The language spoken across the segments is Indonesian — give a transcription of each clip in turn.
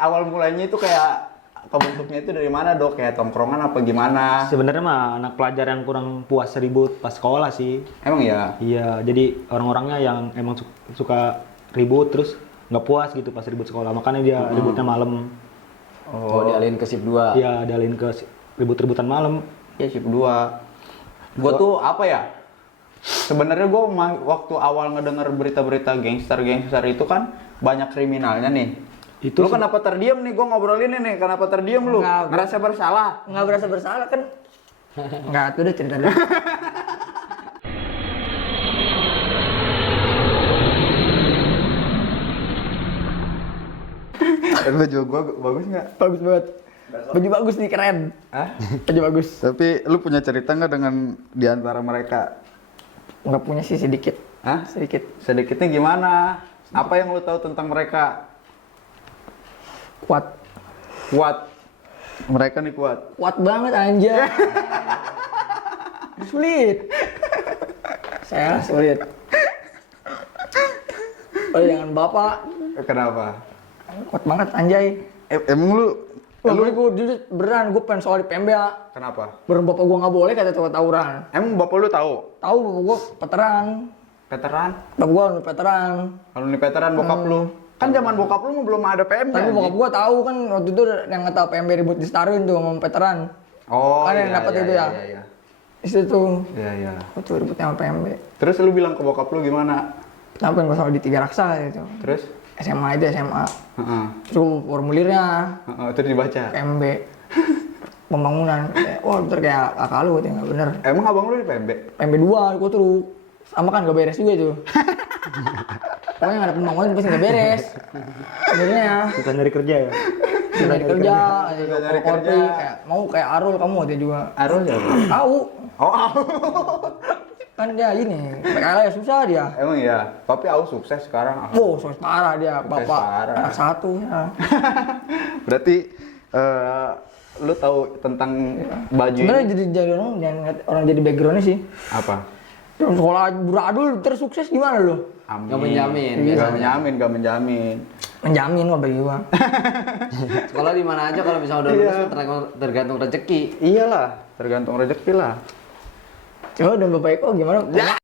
awal mulanya itu kayak kebentuknya itu dari mana Dok? Kayak tongkrongan apa gimana? Sebenarnya mah anak pelajar yang kurang puas ribut pas sekolah sih. Emang ya? Iya, jadi orang-orangnya yang emang suka ribut terus nggak puas gitu pas ribut sekolah, makanya dia ributnya malam. Oh, dialihin ke shift 2. Iya, dialihin ke ribut-ributan malam. Ya shift 2. Gua tuh apa ya? Sebenarnya gua waktu awal ngedenger berita-berita gangster itu kan banyak kriminalnya nih. Itu Lu kenapa terdiam nih? Gua ngobrolin ini nih, kenapa terdiam lu? Enggak, Ngerasa bersalah? Nggak berasa bersalah kan? Nggak, itu udah cerita dulu. Baju gua bagus nggak? Bagus banget. Baju bagus nih, keren. Hah? Baju bagus. Tapi lu punya cerita nggak dengan diantara mereka? Nggak punya sih, sedikit. Hah? Sedikit. Sedikitnya gimana? Apa yang lu tahu tentang mereka? Kuat. Kuat. Mereka nih kuat. Kuat banget anjay. Sulit. Saya sulit. Oh, jangan bapak. Kenapa? Kuat banget anjay. Emang lu? Wah, gue dulu beneran, gue pengen soal di PMBA. Kenapa? Bareng bapak gue nggak boleh kata tawuran. Emang bapak lu tahu? Tahu bapak gue veteran. Veteran? Bapak gue veteran. Kalau nih veteran bokap lu? Kan zaman bokap lu belum ada PM Tapi bokap gue tahu kan waktu itu yang nggak tahu PMB ribut di Starwin tuh sama veteran. Oh, Kan yang dapat itu ya. Iya. Di situ. Iya, iya. Itu ributnya sama PMB. Terus lu bilang ke bokap lu gimana? Kenapa gue soal di Tiga Raksa gitu. Terus? SMA itu SMA. Heeh. Terus formulirnya Terus dibaca. PMB pembangunan. Wah, bentar kayak kakak lu katanya, nggak bener. Emang abang lu di PMB? PMB 2 gue terus sama kan gak beres juga itu. Pokoknya nggak ada pembangunan pasti nggak beres. Sebenarnya Susah nyari kerja ya. sudah nyari kerja, Susah nyari kalau kerja. kayak mau kayak Arul kamu dia juga. Arul ya? Tahu Oh, kan dia ini PKL ya susah dia. emang iya. Tapi aku sukses sekarang. Oh, sukses parah dia, Sukses bapak parah. anak satu ya. Berarti lu tahu tentang baju Sebenarnya ini? jadi orang jangan ngeliat orang jadi backgroundnya sih. Apa? Terus sekolah buradul tersukses gimana lo? Amin. Nggak menjamin, Gak biasanya. menjamin, gak menjamin. Menjamin mah bagi gua. Sekolah di mana aja kalau misalnya udah lulus tergantung rezeki. Iyalah, tergantung rezeki lah. Coba dan Bapak Eko gimana? Ya.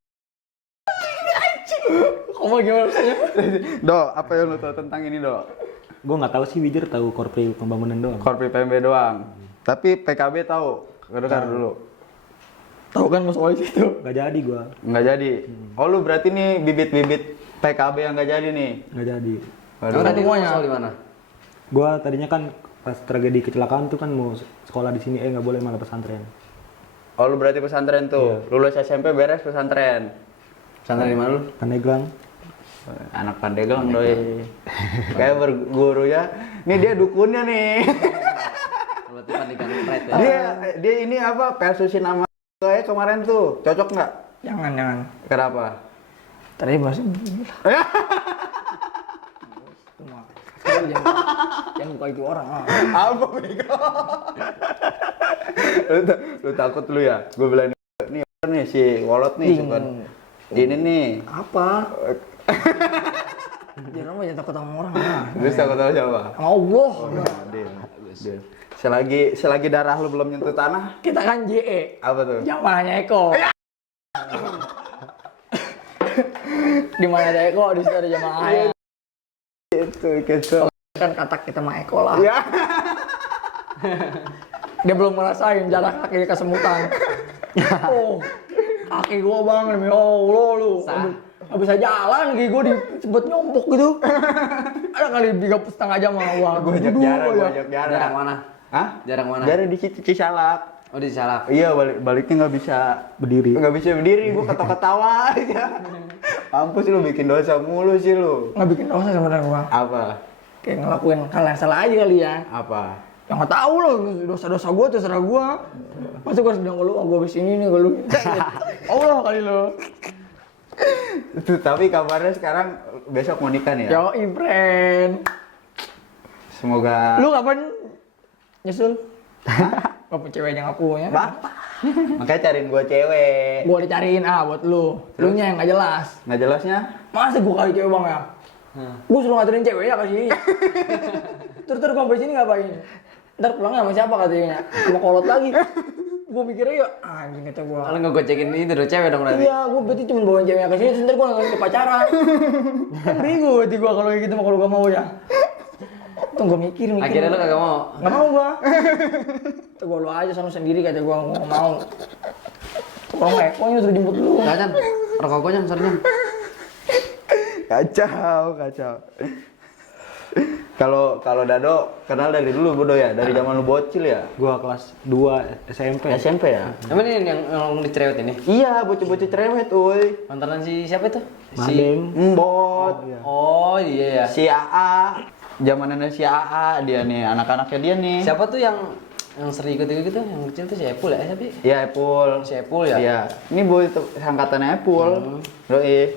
Kamu gimana maksudnya? Do, apa yang lu tahu tentang ini, Do? Gue nggak tahu sih, Wijir tahu Korpri pembangunan doang. Korpi PMB doang. Tapi PKB tahu. Dengar dulu. Tahu kan mas soal itu? Nggak jadi gue, Nggak jadi. Oh, lu berarti nih bibit-bibit PKB yang nggak jadi nih. nggak jadi. Waduh. Tadi semuanya. sekolah di mana? Gue tadinya kan pas tragedi kecelakaan tuh kan mau sekolah di sini, nggak boleh malah pesantren. Oh, lu berarti pesantren tuh. Lulus SMP beres pesantren. Pesantren di mana lu? Pandeglang. Anak Pandeglang doi. Kayak berguru ya. Nih dia dukunnya nih. Berarti Pandeglang Pride ya. dia ini apa? Persusin nama kayak kemarin tuh. Cocok nggak? Jangan. Kenapa? Tadi bahasa jangan buka itu orang. Apa bego? lu takut lu ya? Gue bilang nih si Wolot nih suka ini nih. Apa? Jangan apa jangan takut sama orang. Terus takut sama siapa? Sama Allah. Deal. Selagi darah lu belum nyentuh tanah, Kita kan JE. apa tuh? Jamaahnya Eko. Di mana ada Eko, di situ ada jamaahnya. Gitu. Kan kata kita sama Eko lah. Ya. Dia belum ngerasain jalan kaki kesemutan. Oh, kaki gua bang, demi Allah lu. Aduh, nggak bisa jalan, kaki gua disebut nyompok gitu. Ada kali 3,5 jam sama gua. Gue ajak jarak. Jarang mana? Hah? Jarang mana? Jarak di Cisalak. Oh di Salak. Iya, baliknya nggak bisa Berdiri. Nggak bisa berdiri, gua ketawa-ketawa aja. Mampus lu bikin dosa mulu sih lu. Nggak bikin dosa sebenarnya gua. Apa? Kayak ngelakuin hal yang salah aja kali ya. Apa? Ya nggak tahu loh, dosa-dosa gua terserah gua. Masa gua harus bilang ke lu, gua habis ini nih ke lu. Allah kali lo. Tapi kabarnya sekarang besok mau nikah nih ya? Yo, friend. Semoga Lu kapan nyusul? Gak punya ceweknya nggak punya. Bapak. Makanya cariin gua cewek. Gua dicariin buat lu. Lu nya yang nggak jelas. Nggak jelasnya? Masa gua kali cewek bang ya? Gua suruh ngaturin cewek ya kasih. Terus gue sampai sini ngapain? Ntar pulangnya sama siapa katanya? Sama kolot lagi. Gue mikirnya ya anjing kata gue. Kalau ngegocekin itu udah cewek dong berarti. Iya, gue berarti cuma bawa ceweknya ke sini, terus ntar gue nggak pacaran. Kan bego berarti gue kalau kayak gitu mah kalau gak mau ya. Tuh gue mikir. Akhirnya lu kagak mau. Nggak mau gue. Tuh gue lu aja sama sendiri kata gue nggak mau. Tuh kalau nggak ekonya suruh jemput lu. Enggak kan? Rokok gue yang sorry. Kacau. Kalau Dado kenal dari dulu Bodo ya, dari zaman lu bocil ya. Gua kelas 2 SMP. SMP ya? Emang ini yang dicerewet ini? Iya, bocil-bocil cerewet, uy. Mantanan si siapa itu? Madem. Mbot, Iya. Oh iya ya. si AA, zamannya si AA dia nih, anak-anaknya dia nih. Siapa tuh yang sering ikut gitu? Yang kecil tuh si Epul ya? Siapa? Iya, Epul. Si Epul ya? Iya, ini boy angkatannya Epul. Doi.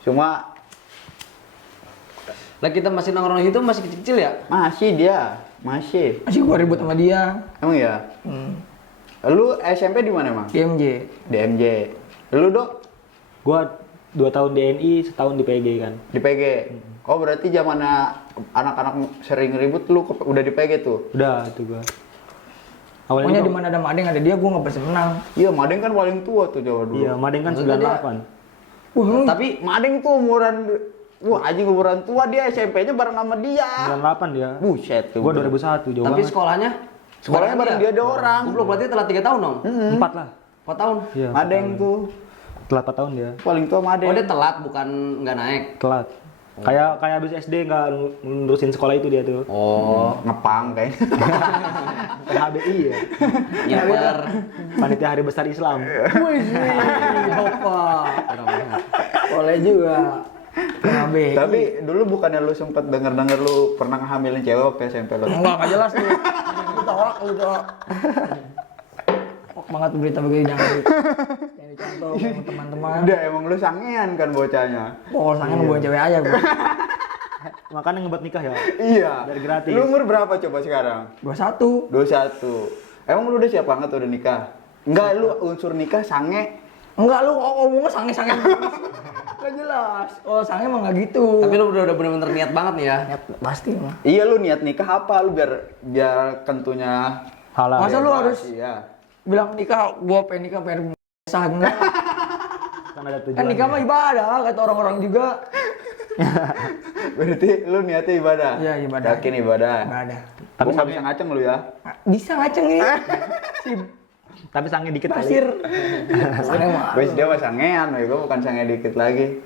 Cuma Lah kita masih nongkrong itu masih kecil-kecil ya? masih dia, masih. Masih gue ribut sama dia. Emang ya? Lu SMP di mana, Mang? DMJ. DMJ. Lu, Dok? Gua 2 tahun DNI, setahun di PG kan. Di PG. Oh, berarti zamannya anak-anak sering ribut lu udah di PG tuh. Udah itu gua. Pokoknya di gua- mana ada Madeng ada dia, gue nggak bisa menang. Iya, Madeng kan paling tua tuh Jawa dulu. Iya, Madeng kan Maksudnya 98. Tapi Madeng tuh umuran umuran tua, dia SMP-nya bareng sama dia. 98 dia. Buset tuh. Gua 2001, jauh Tapi banget. sekolahnya bareng dia ada orang. Goblok berarti telat 3 tahun dong? 4 lah. 4 tahun. Iya. Madeng tuh Telat 4 tahun dia. paling tua Madeng. Oh dia telat bukan nggak naik. Telat. Kayak habis SD nggak nerusin sekolah itu dia tuh. Oh, ngepang kayaknya. PHBI ya. Nyamper. Panitia Hari Besar Islam. Wih, opa. Boleh juga. Nabe. Tapi dulu bukannya lu sempet denger lu pernah ngehamilin cewek waktu SMP lu? Enggak jelas lu. Lu tolak lu tolak. Kok banget berita begini jangan dicontoh sama teman-teman. Udah emang lu sangean kan bocahnya. Pokoknya sangen bawa cewek aja gua. Makanya ngebuat nikah ya. Iya. Biar gratis. Lu umur berapa coba sekarang? 21. 21. Emang lu udah siap banget udah nikah? Enggak, lu unsur nikah sange. Enggak lu kok ngomongnya sange-sange. Enggak jelas. Oh, sange emang enggak gitu. Tapi lu udah bener-bener niat banget nih ya. Ya, pasti mah. Iya, lu niat nikah apa lu biar kentunya Halal. Masa lu harus iya. bilang nikah, gua pengen nikah pengen sah enggak? Kan ada tujuan. Kan nikah mah ibadah kata orang-orang juga. Berarti lu niatnya ibadah? Iya, ibadah. Yakin ibadah? Ibadah. Tapi nggak bisa ngaceng lu ya? Bisa ngaceng nih. Si Tapi sange dikit kali. pasir. Sange mah. Wes dia mah sangean, gua bukan sange dikit lagi.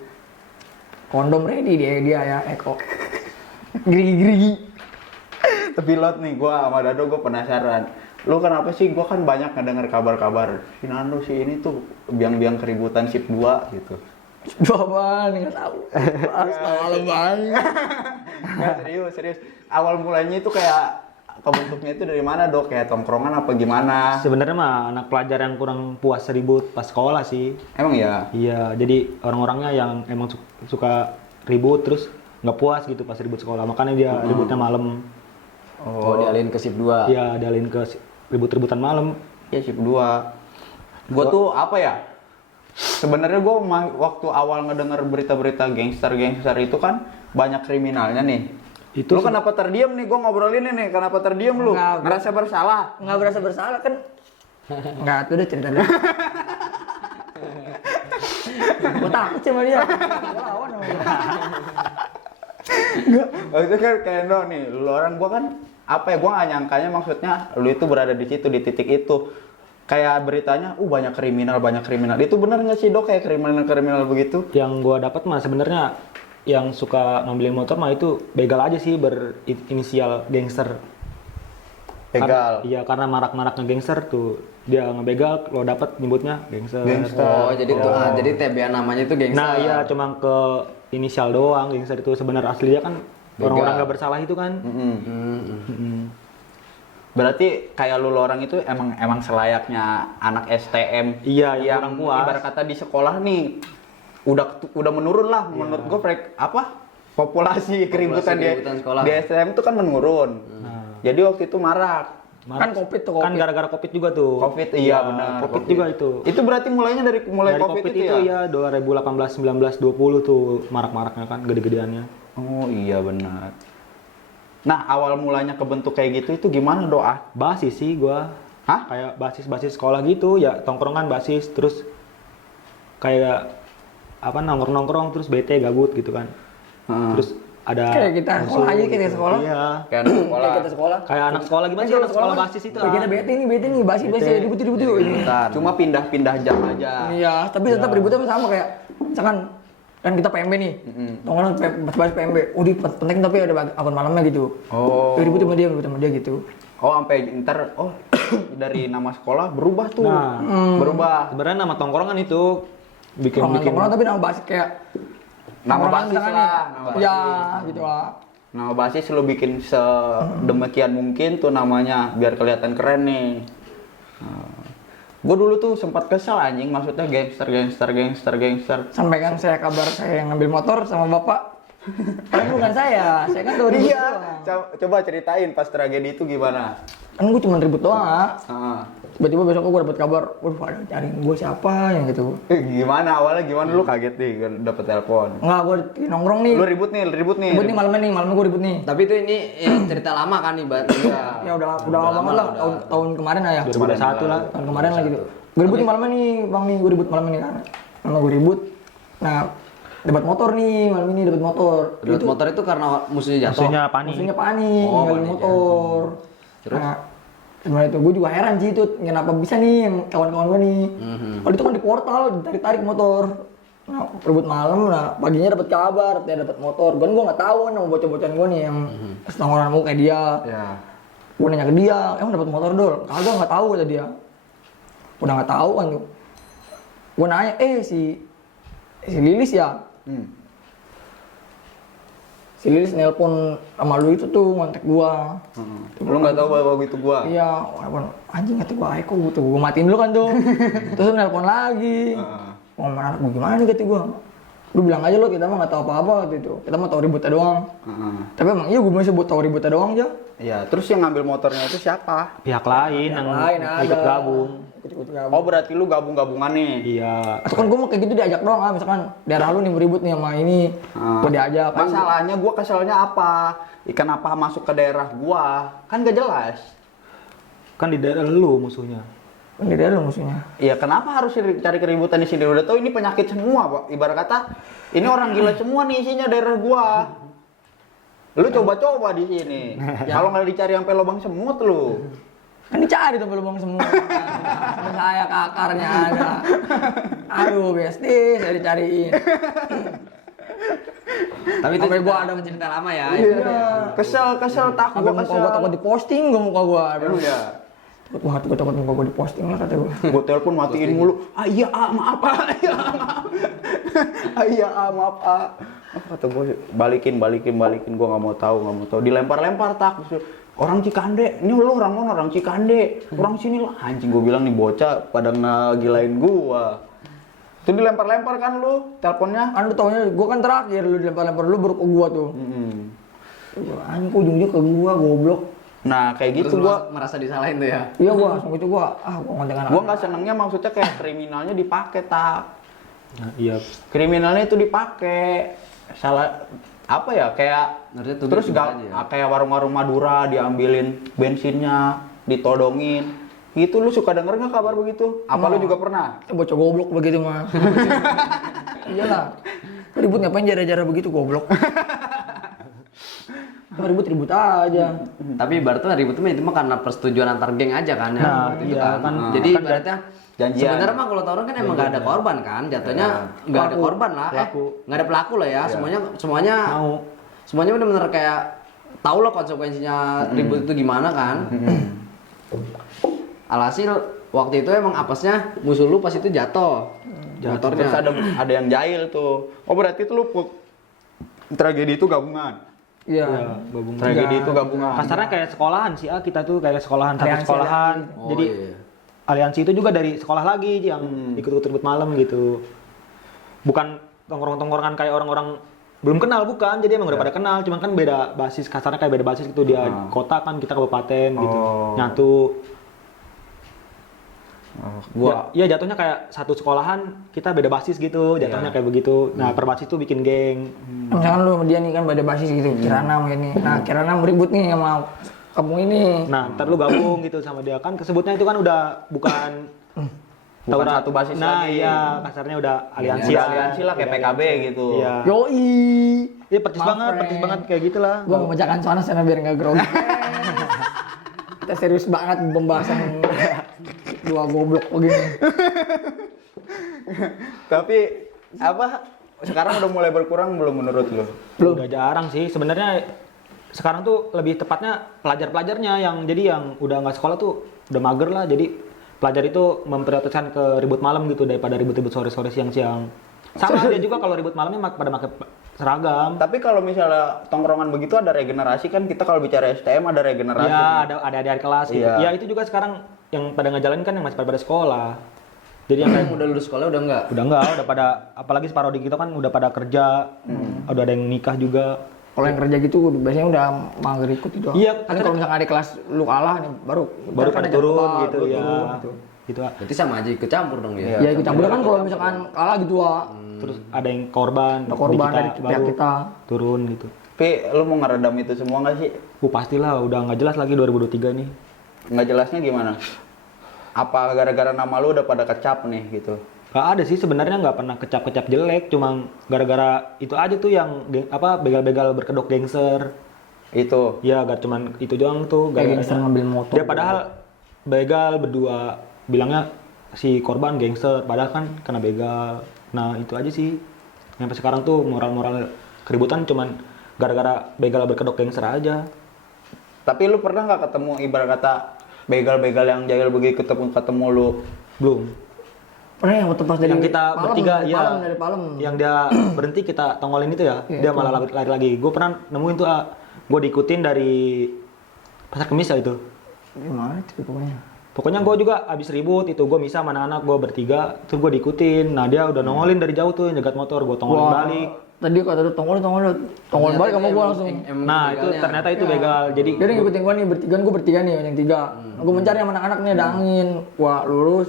Kondom ready dia ya, Eko. Gerigi-gerigi. Tapi Lot nih, gua sama Dado gua penasaran. Lu kenapa sih? Gua kan banyak ngedenger kabar-kabar si Nando si ini tuh biang-biang keributan sip 2 gitu. Jawaban enggak tahu. Astaga. Nggak, serius. Awal mulanya itu kayak kebentuknya itu dari mana, Dok? Kayak tongkrongan apa gimana? Sebenarnya mah anak pelajar yang kurang puas ribut pas sekolah sih. Emang ya? Iya, jadi orang-orangnya yang emang suka ribut terus nggak puas gitu pas ribut sekolah. Makanya dia ributnya malam. Oh, dialihin ke sip 2. Iya, dialihin ke ribut-ributan malam. Ya sip 2. Gua tuh apa ya? Sebenarnya gua waktu awal ngedenger berita-berita gangster itu kan banyak kriminalnya nih. Itu Lu kenapa terdiam nih? Gua ngobrolin ini nih, kenapa terdiam lu? Enggak, Ngerasa bersalah? Enggak berasa bersalah kan? Enggak, itu udah cerita dulu. Gua takut sama dia. Gua lawan sama dia. Waktu itu kan kayak no nih, lu orang gua kan apa ya, gua nggak nyangkanya maksudnya lu itu berada di situ, di titik itu. Kayak beritanya, banyak kriminal. Itu benar nggak sih, Dok, kayak kriminal begitu? yang gua dapat mah sebenarnya yang suka ngambilin motor mah itu begal aja sih berinisial gangster. Begal. Iya, karena marak-maraknya gangster tuh. Dia ngebegal, lo dapat nyebutnya gangster. Oh, jadi tuh jadi TBA namanya itu gangster. Nah, iya cuma ke inisial doang gangster itu sebenarnya aslinya kan orang-orang nggak bersalah itu kan. Berarti kayak lu orang itu emang selayaknya anak STM. Iya, yang yang kurang puas. ibarat kata di sekolah nih udah menurun lah menurut gua populasi keributan keributan sekolah. di STM itu kan menurun. Jadi waktu itu marak. Kan Covid tuh, Kan Covid. gara-gara Covid juga tuh. Covid, iya benar. Covid juga itu. Itu berarti mulainya dari Covid, itu ya? ya 2018, 19, 20 tuh marak-maraknya kan gede-gedeannya. Oh iya benar. Nah, awal mulanya kebentuk kayak gitu itu gimana doa? Basis sih gua. Hah? Kayak basis sekolah gitu ya, tongkrongan basis terus kayak apa nongkrong terus bete gabut gitu kan. Heeh. Terus ada Kayak kita sekolah aja, kayak kita sekolah. Iya. Kayak anak sekolah. Kayak kita sekolah. Kayak anak sekolah gimana sih anak sekolah basis itu? Kayak kita bete nih, basi ribut yuk ini. Cuma pindah-pindah jam aja. Iya, tapi tetap ributnya sama kayak misalkan kan kita PMB nih, tongkrongan bahas PMB, di penting tapi ada akun malamnya gitu. Oh. Ribut sama dia gitu. Oh, sampai ntar dari nama sekolah berubah tuh. Nah, Berubah. sebenarnya nama tongkrongan itu bikin Tongkrongan tapi nama basis kayak Nama tongkrongan basis misalkan lah, nih. nama Iya, basis. gitu lah. Nama basis lu bikin sedemikian mungkin tuh namanya biar kelihatan keren nih. Gue dulu tuh sempat kesel anjing, maksudnya gangster. Sampai kan saya kabar saya yang ngambil motor sama bapak. Padahal bukan saya kan tuh ribut Iya. doang. Coba ceritain pas tragedi itu gimana? Kan gue cuma ribut doang. Ah. Tiba-tiba besok gue dapet kabar, waduh ada cari gue siapa yang gitu. Gimana awalnya lu kaget nih dapet telepon. Enggak, gue nongkrong nih. Lu ribut nih. Ribut nih malamnya gue ribut nih. Tapi itu ini ya, cerita lama kan ibaratnya. Ya udah lama banget lah, tahun kemarin lah ya. 2021 lah. Tahun kemarin lah gitu. Gue ribut nih malamnya nih, bang nih, gue ribut malamnya nih kan. Malam gue ribut. Nah, dapat motor nih, malam ini dapat motor. Dapat motor itu karena musuhnya jatuh. Musuhnya panik. Musuhnya panik, Oh, ninggalin panik, ya. motor. Terus? Nah, sebenarnya itu gue juga heran sih itu kenapa bisa nih yang kawan-kawan gue nih. Kalau itu kan di portal ditarik motor. Nah, rebut malam, nah paginya dapat kabar, dia dapat motor. Gue nggak tahu kan sama bocah-bocahan gue nih yang setengah mau kayak dia. Ya. Gue nanya ke dia, emang dapat motor dol? Kagak, nggak tahu kata dia. Udah nggak tahu kan tuh. Gue nanya, si Lilis ya? Si Lilis nelpon sama lu itu tuh ngontek gua. Lu nggak tahu bahwa itu gua. Iya, nelpon anjing kata gua, kok gua matiin dulu kan tuh. Terus lu nelpon lagi. Oh, mana anak gua gimana nih kata gua. Lu bilang aja lo, kita mah nggak tahu apa-apa gitu. Kita mah tahu ributnya doang. Tapi emang iya gua masih buat tahu ributnya doang aja. Iya, terus yang ngambil motornya itu siapa? Pihak lain yang Lain ikut ada. gabung. Ikut gabung. Oh, berarti lu gabung-gabungan nih. Iya. Atau kan gua mau kayak gitu diajak doang ah, misalkan daerah lu nih beribut nih sama ini. Gua diajak. Masalahnya gua keselnya apa? Kenapa masuk ke daerah gua? Kan gak jelas. Kan di daerah lu musuhnya. Kan di daerah lu musuhnya. Iya, kenapa harus cari keributan di sini? Udah tahu ini penyakit semua, Pak. Ibarat kata, ini orang gila semua nih isinya daerah gua. Lu coba-coba di sini. Kalau nggak dicari sampai lubang semut lu. Kan dicari tuh lubang semua. Sama saya ke akarnya ada. Aduh, besti, saya dicariin. Tapi itu Sampai cerita, gua ada cerita lama ya. Iya. Kesel takut Sampai gua muka kesel. gua takut diposting gua muka gua. Iya. Wah, gua takut muka gua diposting lah kata gua. Gua telepon matiin mulu. Iya, maaf, iya, maaf. Iya, maaf, Kata gue balikin, gua nggak mau tahu. Dilempar-lempar tak. Orang Cikande, ini lu orang mana? Orang Cikande, orang sini lah. Anjing gua bilang nih bocah pada ngegilain gua. Itu dilempar-lempar kan lu teleponnya? Kan lu taunya gua kan terakhir lu dilempar-lempar lu baru ke gua tuh. Gua anjing kok ujung-ujungnya ke gua goblok. Nah kayak Terus gitu gua. merasa disalahin tuh ya. Iya gua langsung gitu gua ngontek anak. Gua nggak senengnya maksudnya kayak kriminalnya dipakai tak. Nah, iya. Kriminalnya itu dipakai. Salah apa ya kayak Harusnya tuduh terus aja ya. kayak warung-warung Madura diambilin bensinnya, ditodongin. Itu lu suka denger nggak kabar begitu? Apa lu juga pernah? Bocah goblok begitu mah. Iyalah. Ribut ngapain jara-jara begitu goblok. Ribut aja. Tapi ibaratnya ribut itu mah karena persetujuan antar geng aja kan ya. Nah, Gitu iya, kan. kan. Jadi Kan ibaratnya janjian. sebenarnya mah kalau tawuran kan emang nggak ada korban kan, jatuhnya nggak ada korban lah, nggak ada pelaku lah ya, semuanya Mau. semuanya benar-benar kayak tahu lah konsekuensinya ribut itu gimana kan. Alhasil waktu itu emang apesnya musuh lu pas itu jatuh. Terus ada yang jahil tuh. Oh berarti itu lu tragedi itu gabungan. Iya. Gabung. Tragedi itu gabungan. Kasarnya kayak sekolahan sih, kita tuh kayak sekolahan satu Aliansi sekolahan. Oh, Jadi iya. aliansi itu juga dari sekolah lagi yang ikut-ikut ribut malam gitu. Bukan tongkrong-tongkrongan kayak orang-orang belum kenal bukan, jadi emang udah pada kenal, cuman kan beda basis, kasarnya kayak beda basis gitu, dia kota kan kita kabupaten gitu, nyatu. Gua Ya jatuhnya kayak satu sekolahan kita beda basis gitu, jatuhnya kayak begitu. Nah, per basis tuh bikin geng. Misalkan lu sama dia nih kan beda basis gitu, Kirana sama ini. Nah, Kirana ribut nih sama kamu ini. Nah, ntar lu gabung gitu sama dia kan kesebutnya itu kan udah bukan Bukan satu basis nah, lagi. iya, kasarnya udah aliansi Udah aliansi lah kayak PKB gitu. Iya. Yoi. Iya, percis Maaf, banget, friend. percis banget kayak gitulah. Gua mau bacakan soalnya sana biar nggak grogi. Kita serius banget pembahasan dua goblok begini. Tapi apa sekarang udah mulai berkurang belum menurut lu? Udah jarang sih sebenarnya. Sekarang tuh lebih tepatnya pelajar-pelajarnya yang udah nggak sekolah tuh udah mager lah. Jadi pelajar itu memprioritaskan ke ribut malam gitu daripada ribut-ribut sore-sore siang-siang. Sama dia juga kalau ribut malamnya pada pakai seragam. Tapi kalau misalnya tongkrongan begitu ada regenerasi kan, kita kalau bicara STM ada regenerasi. Iya, ada adik kelas gitu. Iya. Ya itu juga sekarang yang pada ngejalanin kan yang masih pada sekolah. Jadi yang yang udah lulus sekolah udah enggak. udah pada apalagi separuh di kita kan udah pada kerja. Udah ada yang nikah juga. Kalau yang kerja gitu biasanya udah mager ikut itu. Iya, Kan kalau misalkan ada kelas lu kalah nih baru Pada turun gitu baru ya. turun, gitu. Gitu. Berarti sama aja ikut campur dong dia. Ya ikut campur kan kalau misalkan kalah gitu Terus ada yang korban, ada korban di dari pihak kita. turun gitu. Tapi lu mau ngeredam itu semua nggak sih? Pastilah udah nggak jelas lagi 2023 nih. Nggak jelasnya gimana? Apa gara-gara nama lu udah pada kecap nih gitu? Gak ada sih sebenarnya, nggak pernah kecap-kecap jelek, cuma gara-gara itu aja tuh yang begal-begal berkedok gangster. Itu. Ya gak cuman itu doang tuh. Kayak gara-garanya. gangster ngambil motor. Dia padahal begal berdua bilangnya si korban gangster, padahal kan kena begal. Nah itu aja sih. Sampai sekarang tuh moral-moral keributan cuman gara-gara begal berkedok gangster aja. Tapi lu pernah nggak ketemu ibarat kata begal-begal yang jahil begitu ketemu lu? Belum. Pernah yang waktu pas dari Yang kita Palem, bertiga dari ya. Palem, dari Palem. Yang dia berhenti kita tongolin itu ya. Iya, Dia itu. malah lari lagi. Gue pernah nemuin tuh gue diikutin dari Pasar Kemis ya itu. Gimana itu pokoknya? Pokoknya gue juga abis ribut itu, gue misah sama anak-anak gue bertiga, terus gue diikutin. Nah dia udah nongolin dari jauh tuh nyegat motor, gue tongolin balik. Tadi kata lu tongolin balik sama gua langsung. Nah itu ternyata itu begal. Jadi Dia udah ngikutin gua nih gua bertiga nih yang tiga. Gua mencari sama anak-anak nih ada angin. Wah lurus.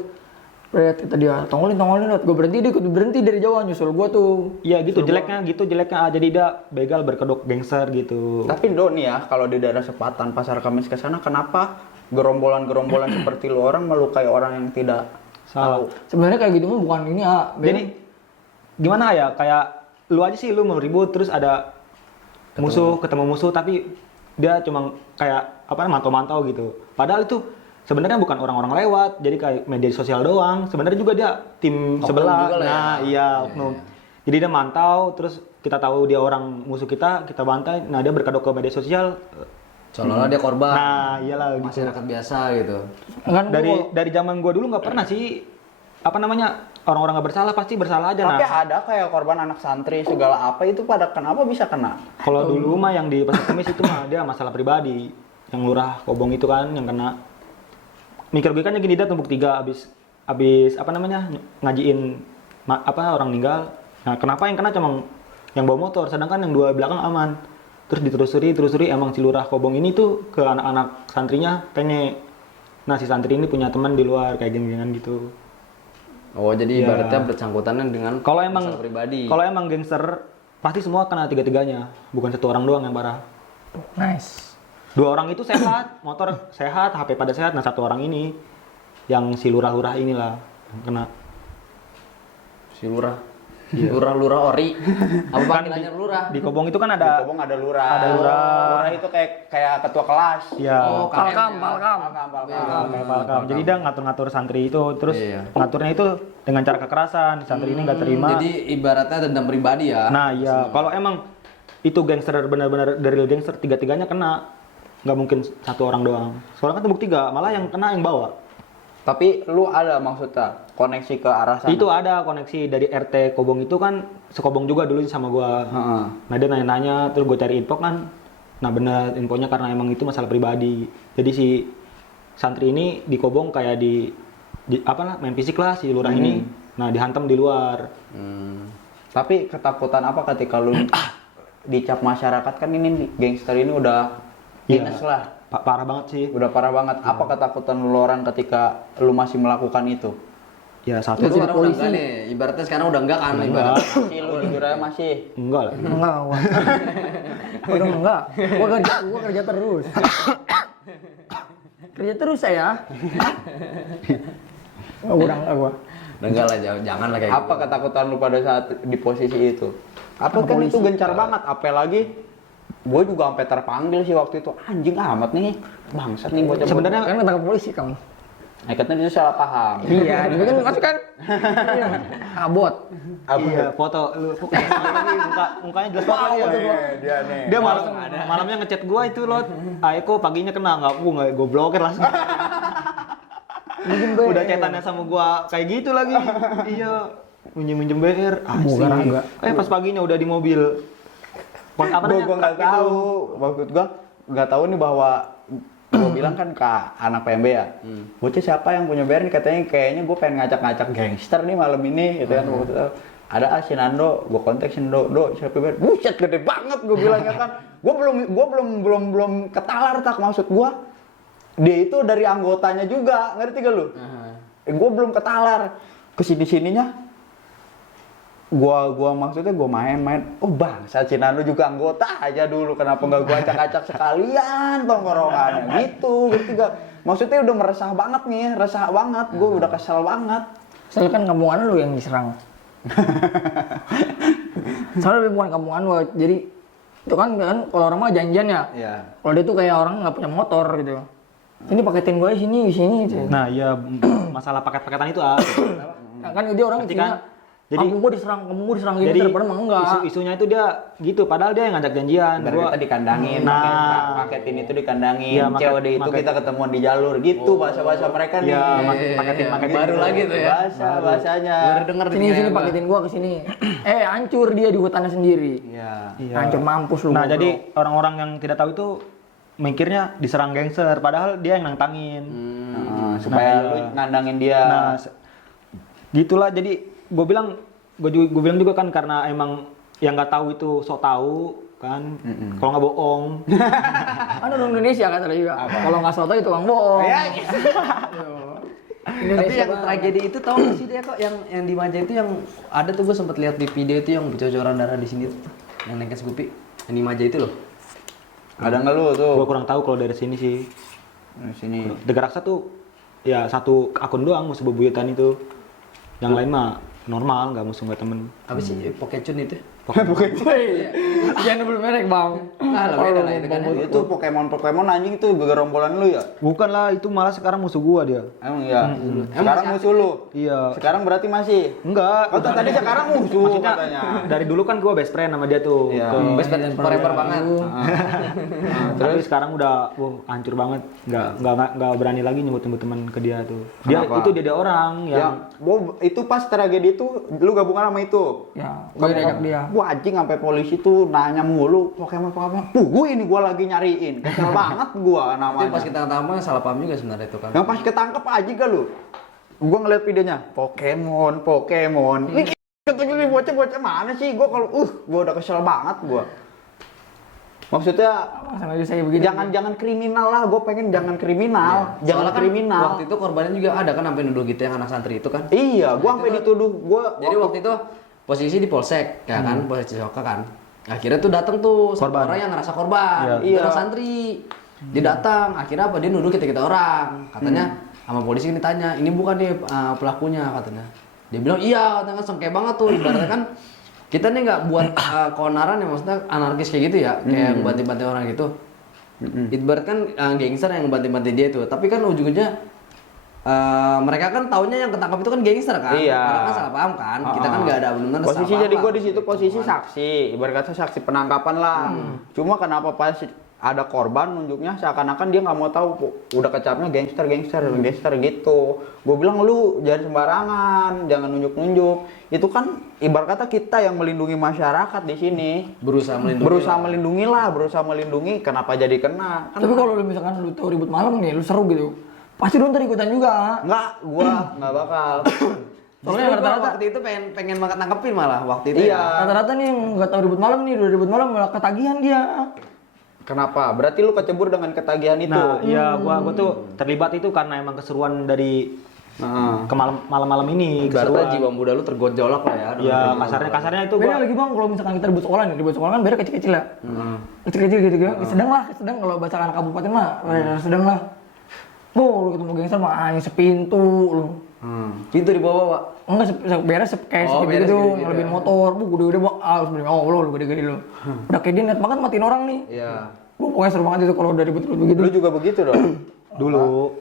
Lihat kata dia tongolin lihat. Gua berhenti dia ikut berhenti dari jauh nyusul gua tuh. iya gitu jeleknya. Jadi dia begal berkedok gangster gitu. Tapi Do nih ya, kalau di daerah Sepatan, Pasar Kamis ke sana, kenapa gerombolan-gerombolan seperti lu orang melukai orang yang tidak Salah. Sebenarnya kayak gitu mah bukan ini ah. Jadi gimana ya, kayak lu aja sih lu mau ribut terus ada ketemu musuh tapi dia cuma kayak mantau-mantau gitu. Padahal itu sebenarnya bukan orang-orang lewat, jadi kayak media sosial doang. Sebenarnya juga dia tim Oknum sebelah. juga lah ya. Nah, iya oknum. Jadi dia mantau terus kita tahu dia orang musuh kita bantai. Nah, dia berkedok ke media sosial. Seolah-olah dia korban. Nah, iyalah gitu. Masyarakat biasa gitu. Kan Dari zaman gua dulu nggak pernah sih orang-orang nggak bersalah pasti bersalah aja. Tapi Nah, ada kayak korban anak santri segala apa itu pada kenapa bisa kena? kalau dulu mah yang di Pasar Kemis itu mah dia masalah pribadi. Yang lurah Kobong itu kan yang kena. Mikir gue kan gini, dia tumpuk 3 abis ngajiin orang meninggal. Nah, kenapa yang kena cuma yang bawa motor, sedangkan yang 2 belakang aman. Terus diterusuri emang si lurah Kobong ini tuh ke anak-anak santrinya tanya. Nah, si santri ini punya teman di luar kayak geng-gengan gitu. Oh jadi Ya. ibaratnya bersangkutannya dengan Kalau emang masalah pribadi. Kalau emang gangster pasti semua kena 3-3-nya, bukan 1 orang doang yang parah. nice. 2 orang itu sehat, motor sehat, HP pada sehat. Nah 1 orang ini yang si lurah-lurah inilah yang kena. Si lurah. Lurah ori. Apa panggilannya lurah? Di Kobong itu kan Di ada Kobong ada lurah. Ada lurah. Lurah itu kayak ketua kelas. ya Oh, Palkam. Palkam. Jadi dia ngatur-ngatur santri itu, terus Iya. ngaturnya itu dengan cara kekerasan. Santri ini nggak terima. Jadi ibaratnya dendam pribadi ya. Nah iya, kalau emang itu gangster benar-benar dari gangster 3-3-nya kena, nggak mungkin 1 orang doang. Soalnya kan tumbuk 3, malah yang kena yang bawa. Tapi lu ada maksudnya koneksi ke arah sana? Itu ada koneksi dari RT Kobong itu kan sekobong juga dulu sama gua. Heeh. Nah dia nanya-nanya, terus gue cari info kan. Nah bener infonya karena emang itu masalah pribadi. Jadi si santri ini di Kobong kayak main fisik lah si lurah ini. Nah dihantam di luar. Tapi ketakutan apa ketika lu dicap masyarakat kan ini gangster ini udah heinous lah. parah banget sih. Udah parah banget. Apa ketakutan lu orang ketika lu masih melakukan itu? Ya Itu satu Jadi sekarang udah polisi. enggak nih. Ibaratnya sekarang udah enggak kan Enggak. ibaratnya. Masih lu jujur aja masih. enggak lah. Enggak, gua. Udah enggak. Gua kerja terus. Kerja terus saya. Udah enggak gua. Udah enggak lah, jangan lah kayak Apa gitu. ketakutan lu pada saat di posisi itu? Apa Sama kan polisi. itu gencar banget, apalagi gue juga sampai terpanggil sih waktu itu. Anjing amat nih, bangsat nih bocah. Sebenarnya Kan ketangkap polisi kamu. Ikatnya dia salah paham. Iya, dia kan masuk kan. Iya. Abot. Apa? iya, foto lu mukanya jelas banget lagi ya. Dia nih. Dia malamnya ngechat gua itu loh. Eko paginya kena gua blokir langsung. Udah chatannya sama gua kayak gitu lagi. Iya. Minjem BR. Bukan enggak. Pas paginya udah di mobil. Apa namanya? Gue nggak tahu. Maksud gue nggak tahu nih bahwa gue bilang kan ke anak PMB ya. Bocah siapa yang punya BR nih, katanya kayaknya gue pengen ngacak-ngacak gangster nih malam ini gitu kan. Waktu itu ada si Nando, gue kontak si Nando, siapa BR? Buset gede banget gue bilangnya kan. Gue belum ketalar tak, maksud gue. Dia itu dari anggotanya juga, ngerti gak lu? Gue belum ketalar. Kesini-sininya gua maksudnya gua main-main, oh bangsa Cina lu juga anggota aja dulu, kenapa nggak gua acak-acak sekalian tongkrongannya gitu, gitu gak? Maksudnya udah meresah banget nih, resah banget, gua udah kesel banget. Soalnya kan kampungan lu yang diserang. Soalnya bukan kampungan lu, jadi itu kan kalau orang mah janjian ya. Iya. Kalau dia tuh kayak orang nggak punya motor gitu. Ini paketin gue sini gitu. Nah, iya masalah paket-paketan itu Nah, kan dia orang Berarti intinya, kan, jadi- kampung gue diserang gini, terdepan mah enggak. isunya itu dia gitu, padahal dia yang ngajak janjian. Biar kita dikandangin, Nah. paketin itu dikandangin, Iya, COD itu paket- kita ketemuan di jalur gitu, bahasa-bahasa mereka nih. Iya, paketin Baru lagi tuh ya. Bahasanya. Baru denger Sini paketin gua ke sini. Hancur dia di hutannya sendiri. Iya. Iya. Hancur mampus lu. Nah, goblok. jadi orang-orang yang tidak tahu itu mikirnya diserang gangster, padahal dia yang nantangin. Supaya Nah, lu ngandangin dia. Nah, gitulah. Jadi gue bilang juga kan karena emang yang nggak tahu itu sok tahu kan. Kalau nggak bohong. Kan orang Indonesia kata dia juga. Kalau nggak soto itu tukang bohong. Ya, Tapi Indonesia yang tragedi itu tau gak sih dia kok yang di Maja itu yang ada tuh gue sempet lihat di video itu yang bocoran darah di sini tuh. Yang Nekes Gupi. Yang di Maja itu loh. ada nggak lu tuh? Gue kurang tahu kalau dari sini sih. Di sini. Dega Raksa tuh ya satu akun doang musuh bebuyutan itu. Yang lain mah normal, nggak musuh nggak temen. Apa sih Pokecun itu? Jangan belum merek bang. Ah, lah beda lah itu kan. Itu Pokemon anjing itu gerombolan lu ya? Bukan lah, itu malah sekarang musuh gua dia. Emang iya. Sekarang musuh lu. Iya. Sekarang berarti masih. Enggak. Oh, tadi sekarang musuh Maksudnya katanya. dari dulu kan gua best friend sama dia tuh. Iya. Best friend forever banget. Tapi sekarang udah hancur banget. Nggak berani lagi nyebut teman ke dia tuh. Dia Kenapa? itu dia orang yang Itu pas tragedi itu lu gabungan sama itu. Ya, gue diajak dia. Gua anjing sampai polisi tuh nanya mulu Pokemon. Gue ini gua lagi nyariin. Kesel banget gua Itu namanya. pas kita tamu salah paham juga sebenarnya itu kan. Yang pas ketangkep aja gak lu? Gua ngeliat videonya, Pokemon. Ini ketemu nih bocah mana sih? Gua kalau gua udah kesel banget gua. Maksudnya Sama aja saya begini. jangan kriminal lah, gue pengen jangan kriminal, jangan Soalnya kan kriminal. Waktu itu korbannya juga ada kan sampai nuduh kita yang anak santri itu kan. Iya, gue sampai dituduh Jadi waktu itu posisi di polsek, ya kan, polsek Cisoka kan. Akhirnya tuh datang tuh satu Korban. orang yang ngerasa korban, Iya. itu Iya. anak santri. Dia datang, akhirnya apa? Dia nuduh kita orang. Katanya sama polisi ini tanya, ini bukan nih pelakunya katanya. Dia bilang iya, katanya sengke banget tuh. Ibaratnya kan kita nih nggak buat keonaran ya, maksudnya anarkis kayak gitu ya, kayak banting-banting orang gitu. Ibarat kan gangster yang banting-banting dia itu, tapi kan ujung-ujungnya mereka kan taunya yang ketangkap itu kan gangster kan. Iya. Mereka kan salah paham kan. Kita kan nggak ada benar-benar posisi jadi gue di situ posisi saksi, ibarat kata saksi penangkapan lah. Cuma kenapa pas ada korban nunjuknya seakan-akan dia nggak mau tahu, udah kecapnya gangster gitu. Gue bilang lu jangan sembarangan, jangan nunjuk-nunjuk. Itu kan ibarat kata kita yang melindungi masyarakat di sini. berusaha melindungi. Berusaha melindungi, kenapa jadi kena? Kan Tapi kalau lu misalkan lu tahu ribut malam nih, lu seru gitu. Pasti lu ntar ikutan juga. gua nggak bakal. Soalnya Soalnya rata-rata waktu itu pengen banget nangkepin malah waktu itu. Iya. Ya. rata-rata nih yang nggak tahu ribut malam nih, udah ribut malam malah ketagihan dia. Kenapa? Berarti lu kecebur dengan ketagihan itu. Nah, iya gua tuh terlibat itu karena emang keseruan dari Heeh. ke malam-malam ini Ibaratnya keseruan. jiwa muda lu tergojolak lah ya. Iya, kasarnya itu Beda gua lagi bang, kalau misalkan kita ribut sekolah nih, ribut sekolah kan beda kecil-kecil ya. Kecil-kecil gitu kan. Sedang kalau bahasa anak kabupaten mah, sedang lah. Lu ketemu gangster mah hanya sepintu lu. Pintu di bawah, Pak. Enggak beres kayak Oh, seperti beres gitu, gitu-gitu ngelebihin ya. motor, bu gede-gede bang, sebenarnya lu gede-gede lu. Udah kayak dia net banget matiin orang nih. Iya. Bu pokoknya seru banget itu kalau udah ribut-ribut begitu. Lu juga begitu dong? dulu.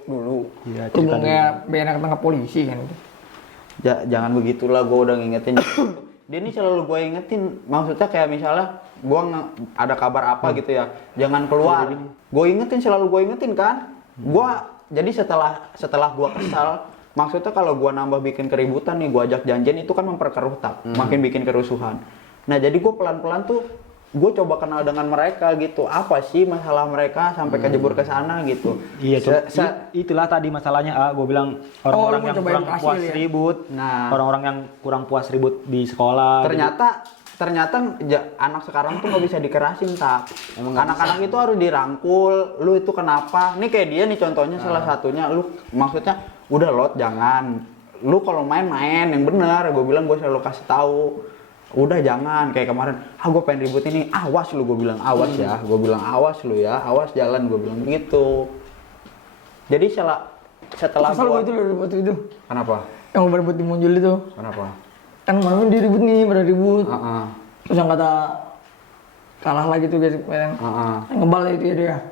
Iya, Itu kayak benar ketangkap polisi kan itu. Jangan begitulah, gue udah ngingetin. Dia ini selalu gue ingetin, maksudnya kayak misalnya gue ada kabar apa gitu ya, jangan keluar. Gue ingetin, selalu gue ingetin kan. Jadi setelah gue kesal, maksudnya kalau gue nambah bikin keributan nih, gue ajak janjian itu kan memperkeruh makin bikin kerusuhan. Nah jadi gue pelan-pelan tuh gue coba kenal dengan mereka gitu, apa sih masalah mereka sampai kejebur ke sana gitu. Iya, itulah tadi masalahnya. Gue bilang orang-orang lu mau yang cobain kurang hasil puas ya? ribut, Nah. orang-orang yang kurang puas ribut di sekolah. Ternyata anak sekarang tuh nggak bisa dikerasin, tak. Anak-anak itu harus dirangkul. Lu itu kenapa? Nih kayak dia nih contohnya salah satunya. Lu maksudnya udah lot, jangan. Lu kalau main yang bener. Gue bilang, gue selalu kasih tahu. Udah jangan kayak kemarin. Gue pengen ribut ini. Awas lu, gue bilang awas ya. Gue bilang awas lu ya. Awas jalan, gue bilang gitu. Jadi setelah Kesel gua gue itu ribut itu. Kenapa? Yang berebut di Muncul itu. Kenapa? Kan malam dia ribut nih, pada ribut. Heeh. Terus yang kata kalah lagi tuh guys, yang Heeh. ngebal itu dia.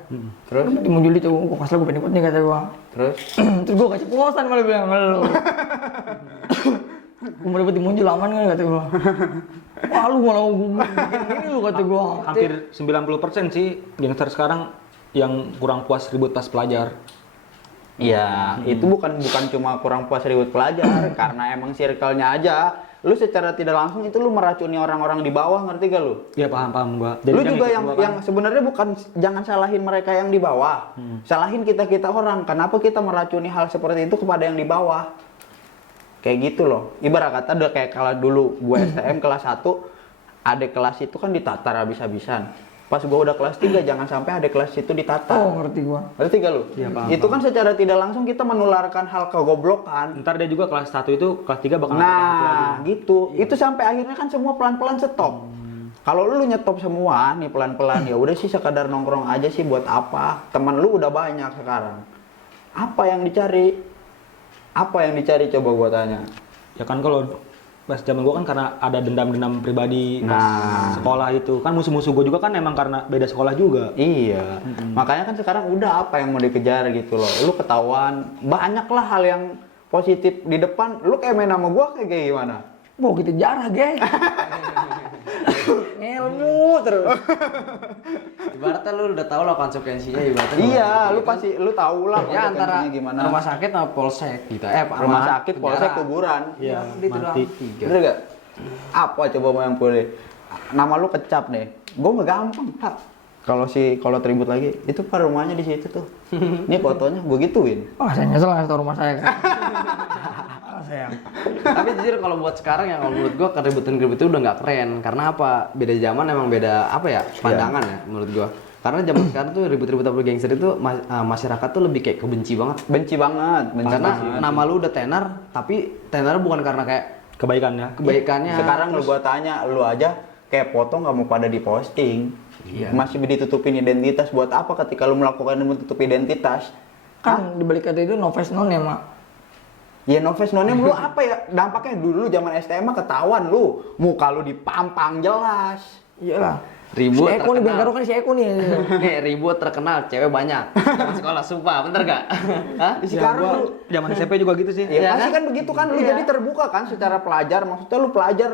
Terus Di Muncul itu, kok kasih gue pengen ikut nih kata gue. terus Terus gue kasih puasan malah bilang lu. Gue mau ribut di Muncul aman kan kata gue. Wah lu malah bikin gini lu kata gue. Hampir 90% sih gangster sekarang yang kurang puas ribut pas pelajar. iya, itu bukan cuma kurang puas ribut pelajar, karena emang circle-nya aja. Lu secara tidak langsung itu lu meracuni orang-orang di bawah, ngerti gak lu? Iya, paham gua. Lu kan juga ikut yang gua kan. yang sebenarnya bukan, jangan salahin mereka yang di bawah. Salahin kita orang. Kenapa kita meracuni hal seperti itu kepada yang di bawah? Kayak gitu loh. Ibarat kata udah kayak kalau dulu gue STM kelas 1, adik kelas itu kan ditatar habis-habisan. Pas gue udah kelas 3, jangan sampai adik kelas itu ditatar. Oh ngerti gue. Ngerti gak lu? Iya, paham, Itu kan secara tidak langsung kita menularkan hal kegoblokan. Ntar dia juga kelas 1 itu kelas 3 bakal Nah, gitu. Itu sampai akhirnya kan semua pelan-pelan stop. Kalau lu nyetop semua nih pelan-pelan, ya udah sih sekadar nongkrong aja sih, buat apa? Teman lu udah banyak sekarang. Apa yang dicari? Apa yang dicari, coba gua tanya. Ya kan kalau pas zaman gua kan karena ada dendam-dendam pribadi pas Nah. sekolah itu. Kan musuh-musuh gua juga kan emang karena beda sekolah juga. Iya. Makanya kan sekarang udah apa yang mau dikejar gitu loh. Lu ketahuan banyak lah hal yang positif di depan. Lu kayak main sama gua kayak gimana? Mau kita jarah guys. Ngelmu terus. Ibaratnya lu udah tahu lah konsekuensinya ibaratnya. Iya, lu pasti lu tahu lah Ya antara konsekuensinya gimana. rumah sakit sama polsek gitu. Rumah sakit, polsek, kuburan. Iya, Itu doang. mati. 3. Bener gak? Apa coba mau yang boleh? Nama lu kecap nih. Gue mah gampang, Pak. Kalau tribut lagi, itu Pak rumahnya di situ tuh. Ini fotonya gue gituin. Wah saya nyesel ngasih tau rumah saya. Sayang. Tapi jujur kalau buat sekarang ya, kalau menurut gua keributan-keributan itu udah nggak keren. Karena apa? Beda zaman emang beda apa ya? Pandangan ya menurut gua. Karena zaman sekarang tuh ribut-ribut apa gangster itu masyarakat tuh lebih kayak kebenci banget. Benci banget. Karena nama lu udah tenar, tapi tenar bukan karena kayak Kebaikan ya. kebaikannya. Sekarang lu gua tanya, lu aja kayak foto nggak mau pada diposting. Iya. Masih ditutupin identitas, buat apa ketika lu melakukan menutup identitas? Kan dibalik kata itu no face no name mak. Ya no face no name lu apa ya? Dampaknya dulu zaman STM mah ketahuan lu. Muka lu dipampang jelas. Iyalah. Ribut Si Eko nih terkenal. Bengkaro kan si Eko nih. Nih ribut terkenal, cewek banyak. Zaman sekolah sumpah, bener gak? Hah? Sekarang Gua lu zaman SMP juga gitu sih. ya Iya pasti kan? kan begitu kan, lu Iya. jadi terbuka kan secara pelajar. Maksudnya lu pelajar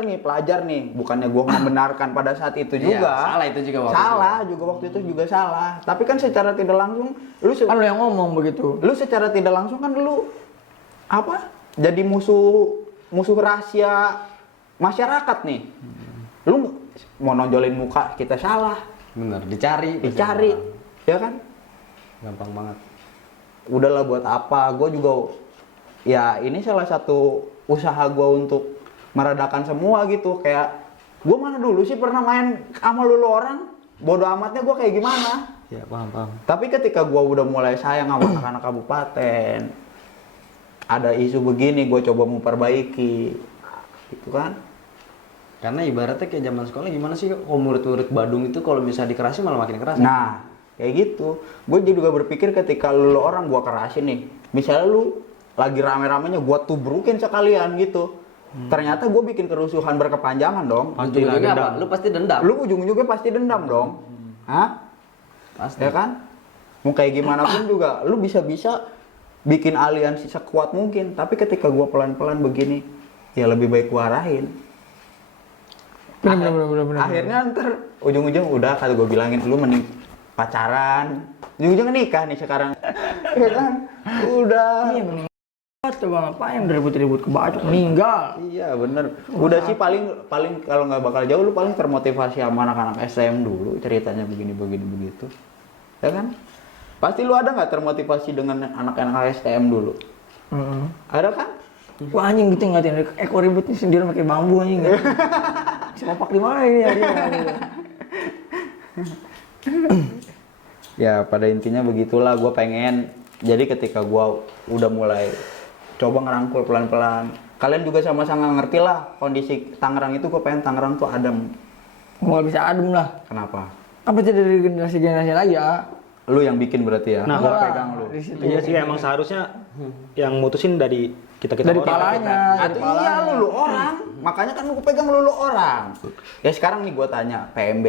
nih. Bukannya gua membenarkan pada saat itu Iya, juga. salah itu juga waktu Salah juga waktu itu juga salah. Tapi kan secara tidak langsung Kan lu yang ngomong begitu. lu secara tidak langsung kan lu apa? Jadi musuh rahasia masyarakat nih. Lu mau nonjolin muka kita salah, Bener, dicari. ya kan? Gampang banget. Udahlah buat apa? Gue juga ya ini salah satu usaha gue untuk meredakan semua gitu. Kayak gue mana dulu sih pernah main sama lu orang, bodoh amatnya gue kayak gimana? Ya, paham. Tapi ketika gua udah mulai sayang sama anak-anak kabupaten, ada isu begini, gua coba memperbaiki, gitu kan? Karena ibaratnya kayak zaman sekolah gimana sih kalau murid-murid Badung itu kalau misalnya dikerasin malah makin keras. Nah, kayak gitu. Gue juga berpikir ketika lu orang gua kerasin nih, misalnya lu lagi rame-ramenya gua tubrukin sekalian gitu. Ternyata gue bikin kerusuhan berkepanjangan dong. Ujung-ujungnya apa? Lu pasti dendam. Lu ujung-ujungnya pasti dendam dong. Hah? Pasti. Ya kan? Mau kayak gimana pun juga, lu bisa-bisa bikin aliansi sekuat mungkin. Tapi ketika gua pelan-pelan begini, ya lebih baik gua arahin. Bener. Akhirnya ntar ujung-ujung udah kata gue bilangin lu mending pacaran, ujung-ujungnya nikah nih sekarang. Ya kan? Udah. Iya meninggal. Coba ngapain ribut-ribut ke bacok meninggal. Iya bener. Udah sih paling kalau nggak bakal jauh lu paling termotivasi sama anak-anak SM dulu ceritanya begini begitu. Ya kan? Pasti lu ada nggak termotivasi dengan anak-anak STM dulu? Ada kan? Wah anjing gitu ngatain ekor ributnya sendiri pakai bambu anjing. Semopak di mana ini dia? Ya pada intinya begitulah, gue pengen jadi ketika gue udah mulai coba ngerangkul pelan-pelan, kalian juga sama-sama ngerti lah kondisi Tangerang itu. Gue pengen Tangerang tuh adem. Mau bisa adem lah. Kenapa? Apa itu dari generasi lagi ya? Lu yang bikin berarti ya? Nah, Gua Enggak lah, pegang lu. dari situ. Iya sih, emang seharusnya yang mutusin dari kita Dari orang. palanya, dari Atau iya palanya. lu orang, makanya kan lu pegang lu orang. Ya sekarang nih gue tanya PMB,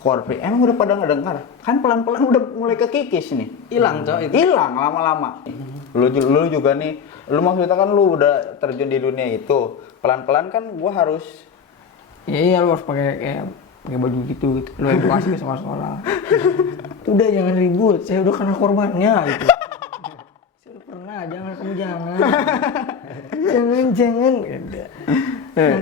Korpri, emang udah pada ngedengar? Kan pelan-pelan udah mulai kekikis nih. Hilang coy itu. Hilang lama-lama. Lu juga nih, lu maksudnya kan lu udah terjun di dunia itu. Pelan-pelan kan gua harus Iya lu harus pakai baju gitu. Lu edukasi ke sekolah-sekolah. Udah jangan ribut, saya udah kena korbannya gitu. Saya udah pernah, kamu jangan. jangan gitu.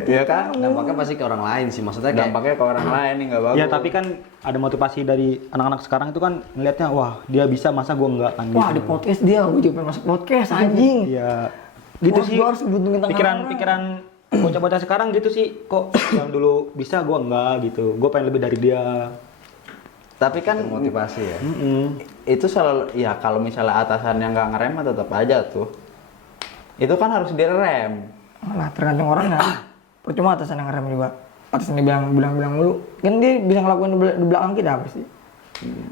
ya kan? Dampaknya pasti ke orang lain sih, maksudnya kayak Dampaknya ke orang lain nih nggak bagus. Ya tapi kan ada motivasi dari anak-anak sekarang itu kan ngelihatnya wah dia bisa masa gua enggak kan Wah gitu. di podcast dia, gue juga pengen masuk podcast anjing. Iya. Gitu Wah, sih. gua harus buntungin tangan Pikiran bocah-bocah sekarang gitu sih. Kok yang dulu bisa gua enggak gitu. Gua pengen lebih dari dia. Tapi kan motivasi ya. itu selalu ya kalau misalnya atasan yang nggak ngerem mah tetap aja tuh. Itu kan harus direm. Nah tergantung orangnya. Percuma atasan yang ngerem juga. Atasan dia bilang dulu. Kan dia bisa ngelakuin di belakang kita pasti.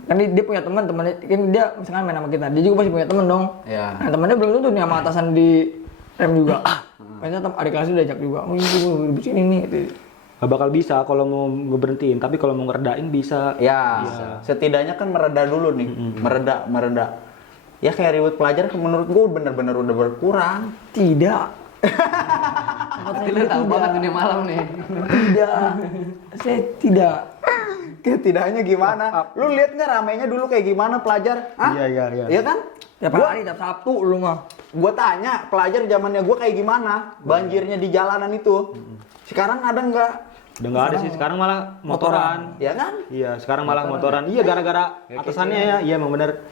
Kan dia punya teman-teman. Kan dia misalkan main sama kita. Dia juga pasti punya teman dong. Ya. Nah temannya belum tentu nih sama atasan di rem juga. Misalnya adik kelasnya diajak juga. Oh ini gue di sini nih. Gitu. Gak bakal bisa kalau mau ngeberhentiin, tapi kalau mau ngeredain bisa. Ya, setidaknya kan mereda dulu nih. Mereda. Ya kayak ribut pelajar menurut gue bener-bener udah berkurang. Tidak. Lu tahu banget dunia malam nih. Tidak. Saya tidak. Ketidaknya gimana? Lu lihat nggak ramenya dulu kayak gimana pelajar? Hah? Iya. Iya kan? Tiap hari, tiap Sabtu lu mah. Gua tanya pelajar zamannya gua kayak gimana? Banjirnya di jalanan itu. Sekarang ada nggak? Udah nggak ada sih, sekarang malah motoran. Ya kan? Iya, sekarang malah motoran. Iya, gara-gara atasannya ya. Iya, emang bener.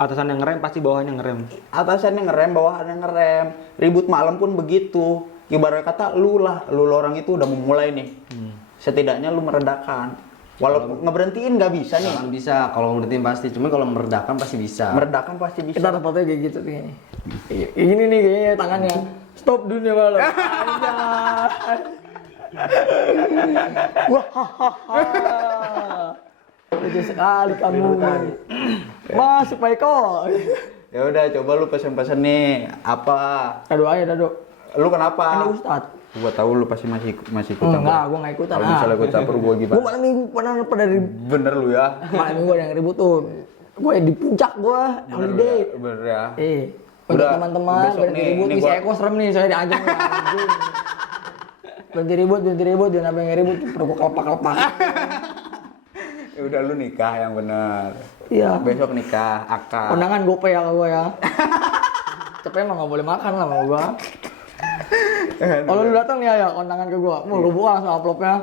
Atasan yang ngerem pasti bawahnya ngerem. Atasannya ngerem, bawahannya ngerem. Ribut malam pun begitu. Ibarat kata lu orang itu udah memulai nih. Setidaknya lu meredakan. Walaupun ngeberhentiin nggak bisa nih. Jangan bisa, kalau ngertiin pasti, cuma kalau meredakan pasti bisa. Meredakan pasti bisa. Kita fotonya kayak gitu kayaknya. Kayak gini nih kayaknya tangannya. Stop dunia malam. Anjay. Wah, hahaha. Lucu sekali kamu. Masuk Pak Eko. Ya udah coba lu pesen-pesen nih apa? Dado aja, Dado. Lu kenapa? Ini Ustad. Gua tahu lu pasti masih ikut campur. Enggak, gua enggak ikutan. Kalau misalnya gua campur gua gimana? Gua malam minggu pada Bener lu ya. malam minggu ada yang ribut tuh. Gua di puncak gua, holiday. Bener ya. Untuk Udah, teman-teman besok berhenti nih, ribut ini nih, gua- saya kok serem nih, saya diajak nih, anjing. Berhenti ribut, dan apa yang ribut, perlu gua kelepak-kelepak. Ya udah lu nikah yang bener. Iya. Besok nikah, akad. Kondangan gope ya kalau gua ya. Cepet emang nggak boleh makan lah sama gua. Kalau lu datang nih ya kondangan ke gua, mau gua buka langsung amplopnya.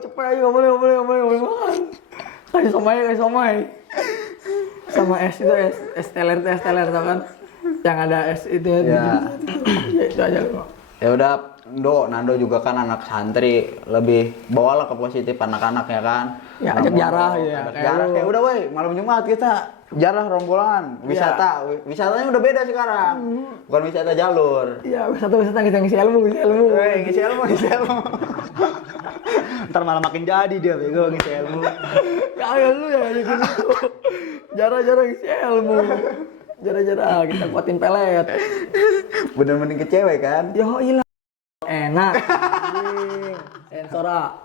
Cepet aja nggak boleh makan. Kasih somai. Sama es itu es teler tau kan? Yang ada es itu Ya. ya itu aja gua. Ya udah Nando juga kan anak santri, lebih bawalah ke positif anak-anak ya kan. Ya, ajak jarah ya, Ajak kayak jarah lu. kayak udah woi, malam Jumat kita jarah rombongan, wisata. Wisatanya udah beda sekarang. Bukan wisata jalur. Iya, wisata kita ngisi ilmu. Woi, ngisi ilmu. Ntar malah makin jadi dia bego ngisi ilmu. Kayak lu ya gitu. Jarah-jarah ngisi ilmu. Jarah-jarah kita kuatin pelet. Bener-bener ke cewek kan? Yo ilah. Enak. Anjing. Sensora.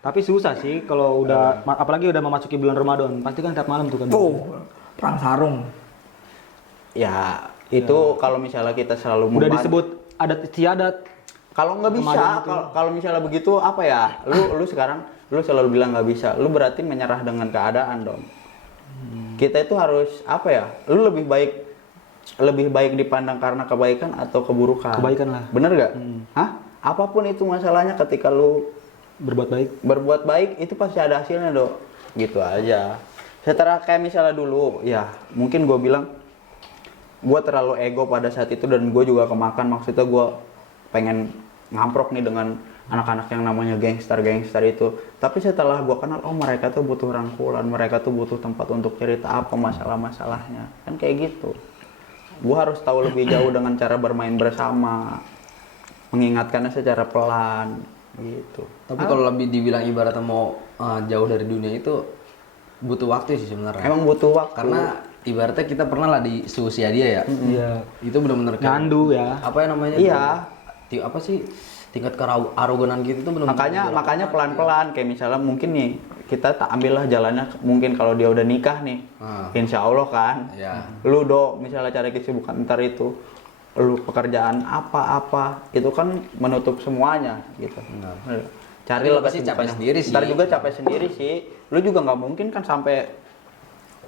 Tapi susah sih kalau udah apalagi udah memasuki bulan Ramadan, pasti kan tiap malam tuh kan. Perang sarung. Ya, itu kalau misalnya kita selalu Udah memban- disebut adat istiadat. Kalau nggak bisa, Ramadan itu. kalau misalnya begitu apa ya? Lu sekarang lu selalu bilang nggak bisa. Lu berarti menyerah dengan keadaan dong. Kita itu harus apa ya? Lu lebih baik dipandang karena kebaikan atau keburukan? Kebaikan lah. Bener gak? Hah? Apapun itu masalahnya ketika lu berbuat baik itu pasti ada hasilnya dong. Gitu aja. Setelah kayak misalnya dulu, ya mungkin gue bilang gue terlalu ego pada saat itu dan gue juga kemakan, maksudnya gue pengen ngamprok nih dengan anak-anak yang namanya gangster itu. Tapi setelah gue kenal, oh mereka tuh butuh rangkulan, mereka tuh butuh tempat untuk cerita apa masalah-masalahnya, kan kayak gitu. Gue harus tahu lebih jauh dengan cara bermain bersama, mengingatkannya secara pelan gitu. Tapi kalau lebih dibilang ibaratnya mau jauh dari dunia itu butuh waktu sih sebenarnya. Emang butuh waktu. Karena ibaratnya kita pernah lah di seusia dia ya. Iya. Itu benar-benar kayak Ngandu ya. apa ya namanya? Iya. Apa sih tingkat kearoganan gitu tuh benar-benar. Makanya pelan-pelan kayak misalnya mungkin nih kita tak ambillah jalannya, mungkin kalau dia udah nikah nih, insya Allah kan, Ya. lu misalnya cari kesibukan ntar itu, lu pekerjaan apa itu kan menutup semuanya gitu. Cari Tapi lu lah pasti capek kesibukannya. sendiri sih. Ntar juga capek sendiri sih. Lu juga nggak mungkin kan sampai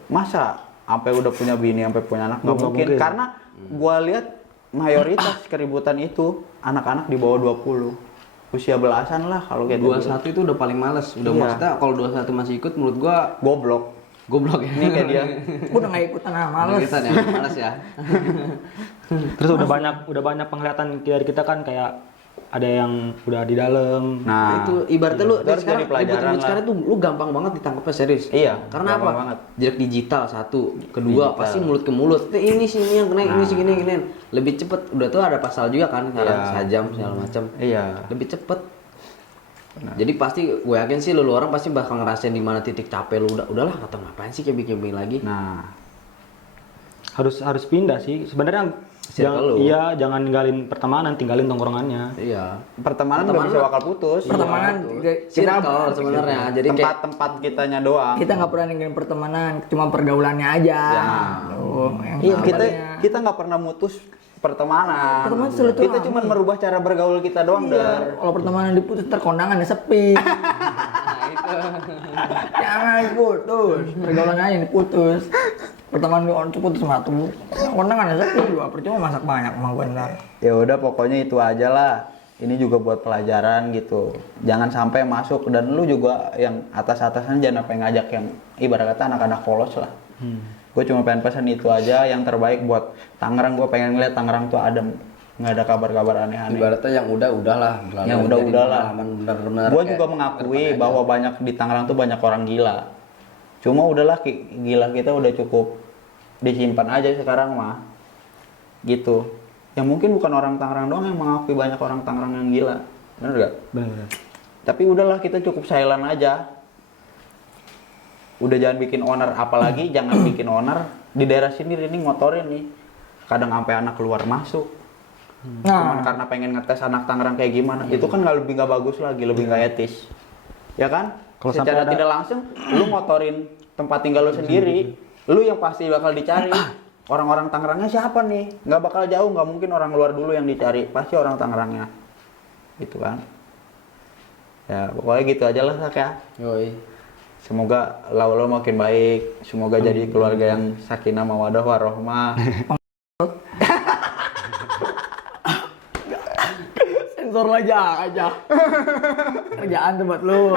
masa sampai udah punya bini sampai punya anak nggak mungkin. Karena gua lihat mayoritas keributan itu anak-anak di bawah 20. Usia belasan lah kalau kayak 21 itu udah paling males. Udah Iya. maksudnya kalau 21 masih ikut menurut gua goblok. goblok ya. Ini kayak dia. Gue udah gak ikutan males. Kita ya, males ya. Terus udah banyak penglihatan dari kita kan kayak ada yang udah di dalam. Nah, Itu ibaratnya lu itu harus sekarang jadi pelajaran ribut-ribut lah. sekarang tuh lu gampang banget ditangkapnya serius. Iya, Karena gampang apa? banget. Jejak digital satu, kedua Digital. pasti mulut ke mulut. Ini sih ini yang kena, ini sih gini. Lebih cepet. Udah tuh ada pasal juga kan sekarang Iya. sajam segala macam. Iya. Lebih cepet. Jadi pasti gue yakin sih lu orang pasti bakal ngerasain di mana titik capek lu udahlah kata ngapain sih camping lagi. Nah, Harus pindah sih. Sebenarnya Circle lu. iya, jangan ninggalin pertemanan, tinggalin tongkrongannya. Iya. pertemanan nggak bisa bakal putus. Pertemanan Circle sebenarnya. Jadi kayak Tempat-tempat kitanya doang. kita nggak pernah ninggalin pertemanan, cuma pergaulannya aja. Tuh, yang Iya, kabarnya. kita nggak pernah mutus pertemanan. Pertemanan selalu Kita cuma merubah cara bergaul kita doang, Dar. Kalau pertemanan diputus ntar kondangannya sepi. Jangan diputus, pergaulan aja yang diputus. Pertemanan diputus sama tuh, kondangannya sepi juga. Percuma masak banyak sama gue ntar. Ya udah pokoknya itu aja lah. Ini juga buat pelajaran gitu. Jangan sampai masuk dan lu juga yang atas-atasan jangan sampai ngajak yang ibarat kata anak-anak polos lah. Gue cuma pengen pesan itu aja yang terbaik buat Tangerang. Gue pengen ngeliat Tangerang tuh adem, nggak ada kabar-kabar aneh-aneh. ibaratnya yang udahlah. Yang udah-udahlah. Benar-benar. Gue juga mengakui bahwa banyak di Tangerang tuh banyak orang gila. Cuma udahlah gila kita udah cukup disimpan aja sekarang mah. Gitu. Yang mungkin bukan orang Tangerang doang yang mengakui banyak orang Tangerang yang gila. Bener gak? Benar-benar. Tapi udahlah kita cukup silent aja. Udah jangan bikin owner, apalagi jangan bikin owner di daerah sini ini ngotorin nih. Kadang sampai anak keluar masuk. Cuman karena pengen ngetes anak Tangerang kayak gimana. Itu kan lebih nggak bagus lagi, lebih nggak etis. Ya kan? Kalau Secara sampai ada- tidak langsung lu ngotorin tempat tinggal lu sendiri. Lu yang pasti bakal dicari. Orang-orang Tangerangnya siapa nih? Nggak bakal jauh, nggak mungkin orang luar dulu yang dicari. Pasti orang Tangerangnya. Gitu kan? Ya pokoknya gitu aja lah Sak ya. Yoi. Semoga lau makin baik, semoga jadi keluarga yang sakinah mawadah warohmah. Sensor aja. Kerjaan tuh buat lu.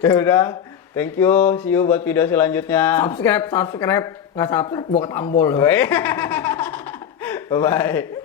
Ya udah, thank you, see you buat video selanjutnya. Subscribe, nggak subscribe, gua ketampol. Bye bye.